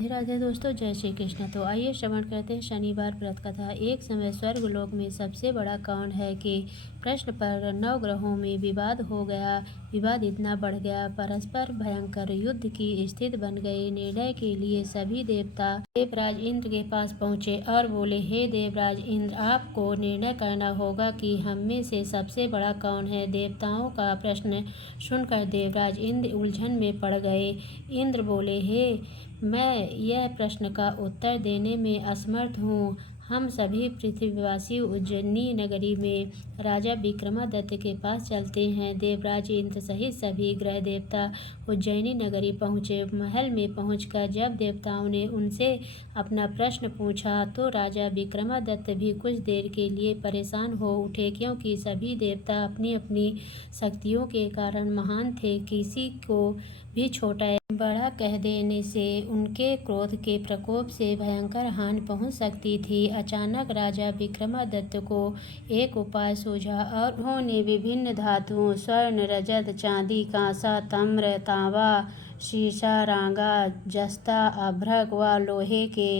राधे राधे दोस्तों, जय श्री कृष्ण। तो आइए श्रवण करते हैं शनिवार व्रत कथा। एक समय स्वर्गलोक में सबसे बड़ा कौन है कि प्रश्न पर नवग्रहों में विवाद हो गया। विवाद इतना बढ़ गया, परस्पर भयंकर युद्ध की स्थिति बन गई। निर्णय के लिए सभी देवता देवराज इंद्र के पास पहुँचे और बोले, हे देवराज इंद्र, आपको निर्णय करना होगा कि हम में से सबसे बड़ा कौन है। देवताओं का प्रश्न सुनकर देवराज इंद्र उलझन में पड़ गए। इंद्र बोले, हे मैं यह प्रश्न का उत्तर देने में असमर्थ हूँ। हम सभी पृथ्वीवासी उज्जैनी नगरी में राजा विक्रमादित्य के पास चलते हैं। देवराज इंद्र सहित सभी ग्रह देवता उज्जैनी नगरी पहुँचे। महल में पहुँचकर जब देवताओं ने उनसे अपना प्रश्न पूछा तो राजा विक्रमादित्य भी कुछ देर के लिए परेशान हो उठे, क्योंकि सभी देवता अपनी अपनी शक्तियों के कारण महान थे। किसी को भी छोटा या बड़ा कह देने से उनके क्रोध के प्रकोप से भयंकर हानि पहुंच सकती थी। अचानक राजा विक्रमादित्य को एक उपाय सूझा और उन्होंने विभिन्न धातुओं स्वर्ण, रजत, चांदी, कांसा, ताम्र, तांबा, शीशा, रांगा, जस्ता, अभ्रक व लोहे के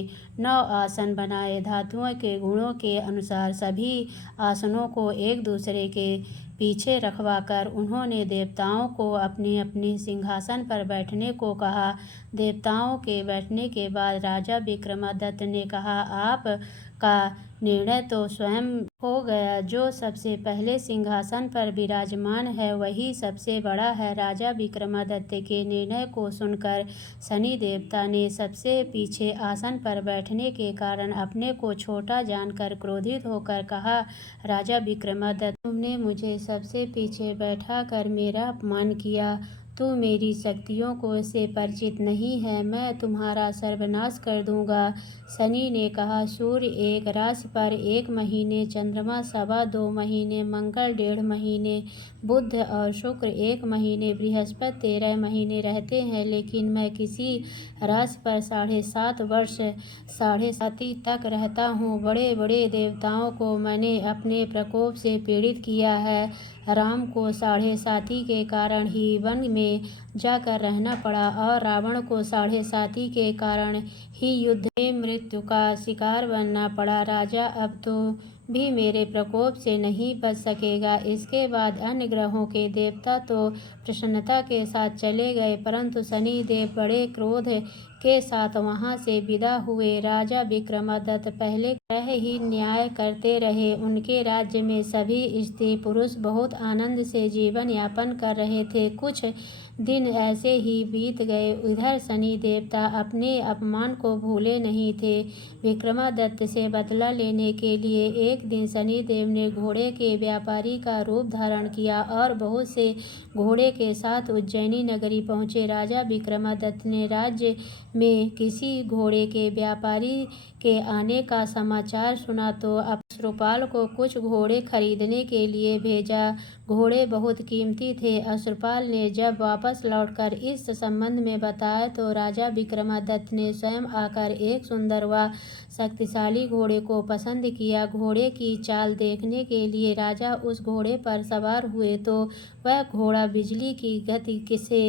9 आसन बनाए। धातुओं के गुणों के अनुसार सभी आसनों को एक दूसरे के पीछे रखवाकर उन्होंने देवताओं को अपने अपने सिंहासन पर बैठने को कहा। देवताओं के बैठने के बाद राजा विक्रमादित्य ने कहा, आप का निर्णय तो स्वयं हो गया। जो सबसे पहले सिंहासन पर विराजमान है वही सबसे बड़ा है। राजा विक्रमादित्य के निर्णय को सुनकर शनि देवता ने सबसे पीछे आसन पर बैठने के कारण अपने को छोटा जानकर क्रोधित होकर कहा, राजा विक्रमादित्य, तुमने मुझे सबसे पीछे बैठा कर मेरा अपमान किया। तू मेरी शक्तियों को से परिचित नहीं है। मैं तुम्हारा सर्वनाश कर दूंगा। शनि ने कहा, सूर्य एक राशि पर 1 महीने, चंद्रमा 2.25 महीने, मंगल 1.5 महीने, बुध और शुक्र 1 महीने, बृहस्पति 13 महीने रहते हैं, लेकिन मैं किसी राशि पर 7.5 वर्ष 7.5 तक रहता हूँ। बड़े बड़े देवताओं को मैंने अपने प्रकोप से पीड़ित किया है। राम को 7.5 के कारण ही वन में जाकर रहना पड़ा और रावण को 7.5 के कारण ही युद्ध में मृत्यु का शिकार बनना पड़ा। राजा, अब तो भी मेरे प्रकोप से नहीं बच सकेगा। इसके बाद अन्य ग्रहों के देवता तो प्रसन्नता के साथ चले गए, परंतु शनि देव बड़े क्रोध के साथ वहां से विदा हुए। राजा विक्रमादित्य पहले ग्रह ही न्याय करते रहे। उनके राज्य में सभी स्त्री पुरुष बहुत आनंद से जीवन यापन कर रहे थे। कुछ दिन ऐसे ही बीत गए। इधर शनि देवता अपने अपमान को भूले नहीं थे। विक्रमादित्य से बदला लेने के लिए एक दिन शनि देव ने घोड़े के व्यापारी का रूप धारण किया और बहुत से घोड़े के साथ उज्जैनी नगरी पहुँचे। राजा विक्रमादित्य ने राज्य में किसी घोड़े के व्यापारी के आने का समाचार सुना तो अश्रुपाल को कुछ घोड़े खरीदने के लिए भेजा। घोड़े बहुत कीमती थे। अश्रुपाल ने जब वापस लौटकर इस संबंध में बताया तो राजा विक्रमादित्य ने स्वयं आकर एक सुंदर व शक्तिशाली घोड़े को पसंद किया। घोड़े की चाल देखने के लिए राजा उस घोड़े पर सवार हुए तो वह घोड़ा बिजली की गति से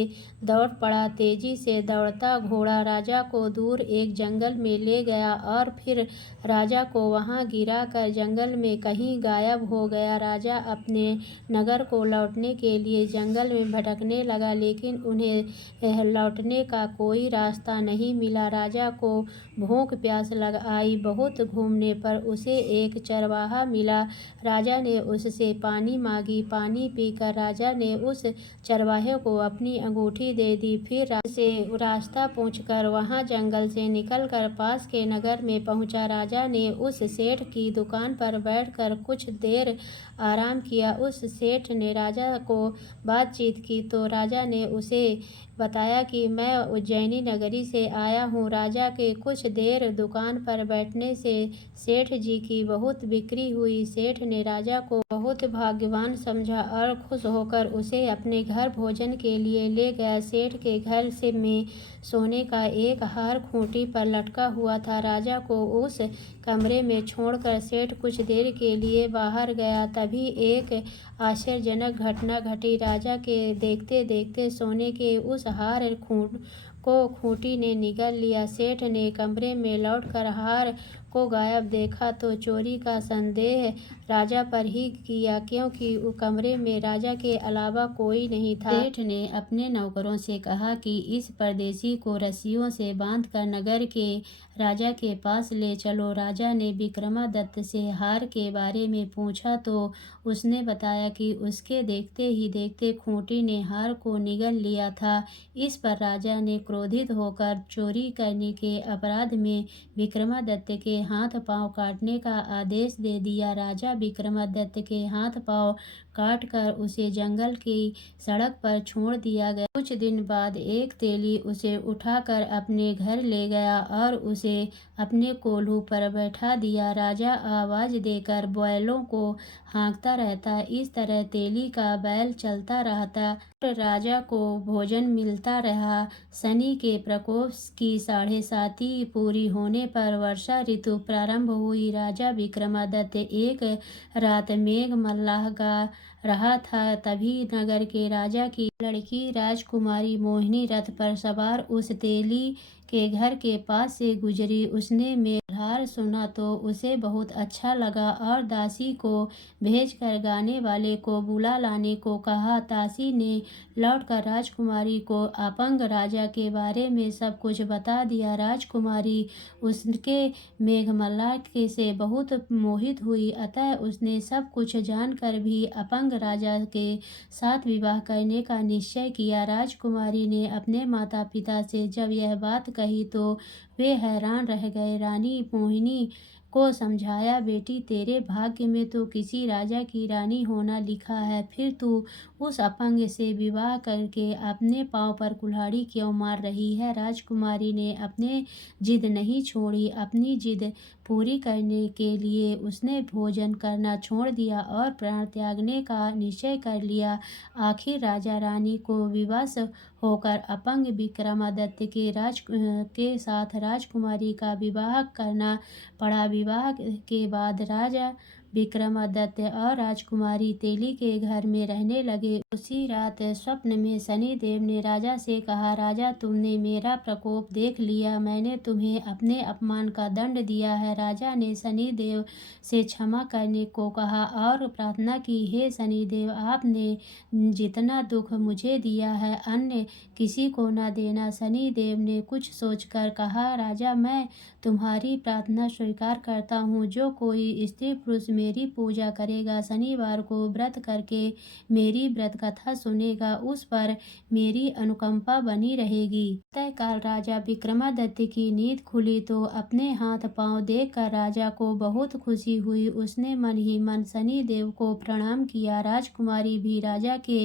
दौड़ पड़ा। तेजी से दौड़ता घोड़ा राजा को दूर एक जंगल में ले गया और फिर राजा को वहां गिरा कर जंगल में कहीं गायब हो गया। राजा अपने नगर को लौटने के लिए जंगल में भटकने लगा, लेकिन उन्हें लौटने का कोई रास्ता नहीं मिला। राजा को भूख प्यास लग आई। बहुत घूमने पर उसे एक चरवाहा मिला। राजा ने उससे पानी मांगी। पानी पीकर राजा ने उस चरवाहे को अपनी अंगूठी दे दी। फिर से रास्ता पूछकर वहां जंगल से निकलकर पास के नगर में पहुंचा। राजा ने उस सेठ की दुकान पर बैठकर कुछ देर आराम किया। उस सेठ ने राजा को बातचीत की तो राजा ने उसे बताया कि मैं उज्जैनी नगरी से आया हूँ। राजा के कुछ देर दुकान पर बैठने से सेठ जी की बहुत बिक्री हुई। सेठ ने राजा को बहुत भाग्यवान समझा और खुश होकर उसे अपने घर भोजन के लिए ले गया। सेठ के घर से में सोने का एक हार खूंटी पर लटका हुआ था। राजा को उस कमरे में छोड़कर सेठ कुछ देर के लिए बाहर गया। तभी एक आश्चर्यजनक घटना घटी। राजा के देखते देखते सोने के उस हार को खूंटी ने निगल लिया। सेठ ने कमरे में लौटकर हार को गायब देखा तो चोरी का संदेह राजा पर ही किया, क्योंकि उस कमरे में राजा के अलावा कोई नहीं था। सेठ ने अपने नौकरों से कहा कि इस परदेशी को रस्सियों से बांधकर नगर के राजा के पास ले चलो। राजा ने विक्रमादित्य से हार के बारे में पूछा तो उसने बताया कि उसके देखते ही देखते खूंटी ने हार को निगल लिया था। इस पर राजा ने क्रोधित होकर चोरी करने के अपराध में विक्रमादित्य के हाथ पांव काटने का आदेश दे दिया। राजा विक्रमादित्य के हाथ पांव काटकर उसे जंगल की सड़क पर छोड़ दिया गया। कुछ दिन बाद एक तेली उसे उठाकर अपने घर ले गया और उसे अपने कोल्हू पर बैठा दिया। राजा आवाज देकर बैलों को हाँकता रहता। इस तरह तेली का बैल चलता रहता। राजा को भोजन मिलता रहा। शनि के प्रकोप की 7.5 पूरी होने पर वर्षा ऋतु प्रारंभ हुई। राजा विक्रमादित्य एक रात मेघ मल्लाह गा रहा था, तभी नगर के राजा की लड़की राजकुमारी मोहिनी रथ पर सवार उस तेली के घर के पास से गुजरी। उसने मेघधार सुना तो उसे बहुत अच्छा लगा और दासी को भेजकर गाने वाले को बुला लाने को कहा। दासी ने लौटकर राजकुमारी को अपंग राजा के बारे में सब कुछ बता दिया। राजकुमारी उसके मेघमल्लाह के से बहुत मोहित हुई, अतः उसने सब कुछ जानकर भी अपंग राजा के साथ विवाह करने का निश्चय किया। राजकुमारी ने अपने माता पिता से जब यह बात कही तो वे हैरान रह गए। रानी मोहिनी को समझाया, बेटी तेरे भाग्य में तो किसी राजा की रानी होना लिखा है, फिर तू उस अपंग से विवाह करके अपने पांव पर कुल्हाड़ी क्यों मार रही है। राजकुमारी ने अपने जिद नहीं छोड़ी। अपनी जिद पूरी करने के लिए उसने भोजन करना छोड़ दिया और प्राण त्यागने का निश्चय कर लिया। आखिर राजा रानी को विवश होकर अपंग विक्रमादित्य के साथ राजकुमारी का विवाह करना पड़ा। विवाह के बाद राजा विक्रमादित्य और राजकुमारी तेली के घर में रहने लगे। उसी रात स्वप्न में शनिदेव ने राजा से कहा, राजा तुमने मेरा प्रकोप देख लिया, मैंने तुम्हें अपने अपमान का दंड दिया है। राजा ने शनिदेव से क्षमा करने को कहा और प्रार्थना की, हे शनिदेव आपने जितना दुख मुझे दिया है अन्य किसी को न देना। शनिदेव ने कुछ सोचकर कहा, राजा मैं तुम्हारी प्रार्थना स्वीकार करता हूँ। जो कोई स्त्री पुरुष मेरी पूजा करेगा, शनिवार को व्रत करके मेरी व्रत कथा सुनेगा, उस पर मेरी अनुकंपा बनी रहेगी। प्रातःकाल राजा विक्रमादित्य की नींद खुली तो अपने हाथ पांव देखकर राजा को बहुत खुशी हुई। उसने मन ही मन शनिदेव को प्रणाम किया। राजकुमारी भी राजा के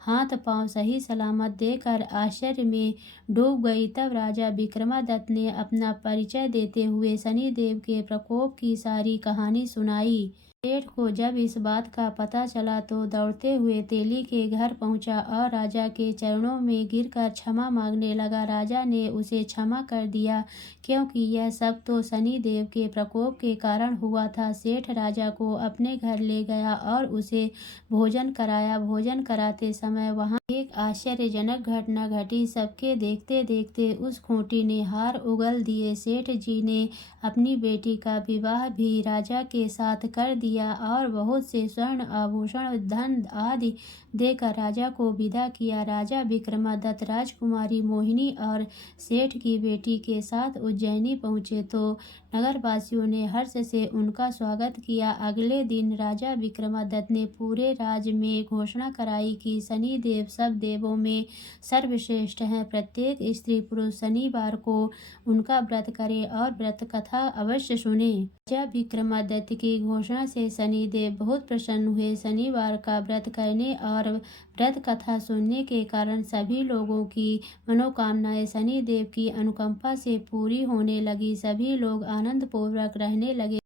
हाथ पांव सही सलामत देखकर आश्चर्य में डूब गई। तब राजा विक्रमादित्य ने अपना परिचय देते हुए शनिदेव के प्रकोप की सारी कहानी सुनाई। सेठ को जब इस बात का पता चला तो दौड़ते हुए तेली के घर पहुंचा और राजा के चरणों में गिरकर क्षमा मांगने लगा। राजा ने उसे क्षमा कर दिया, क्योंकि यह सब तो शनिदेव के प्रकोप के कारण हुआ था। सेठ राजा को अपने घर ले गया और उसे भोजन कराया। भोजन कराते समय वहां एक आश्चर्यजनक घटना घटी। सबके देखते देखते उस खूंटी ने हार उगल दिए। सेठ जी ने अपनी बेटी का विवाह भी राजा के साथ कर दिया और बहुत से स्वर्ण आभूषण धन आदि देकर राजा को विदा किया। राजा विक्रमादित्य राजकुमारी मोहिनी और सेठ की बेटी के साथ उज्जैनी पहुँचे तो नगरवासियों ने हर्ष से उनका स्वागत किया। अगले दिन राजा विक्रमादित्य ने पूरे राज्य में घोषणा कराई कि शनिदेव सब देवों में सर्वश्रेष्ठ हैं। प्रत्येक स्त्री पुरुष शनिवार को उनका व्रत करे और व्रत कथा अवश्य सुने। राजा विक्रमादित्य की घोषणा से शनिदेव बहुत प्रसन्न हुए। शनिवार का व्रत करने और व्रत कथा सुनने के कारण सभी लोगों की मनोकामनाएं शनिदेव की अनुकंपा से पूरी होने लगी। सभी लोग आनंद पूर्वक रहने लगे।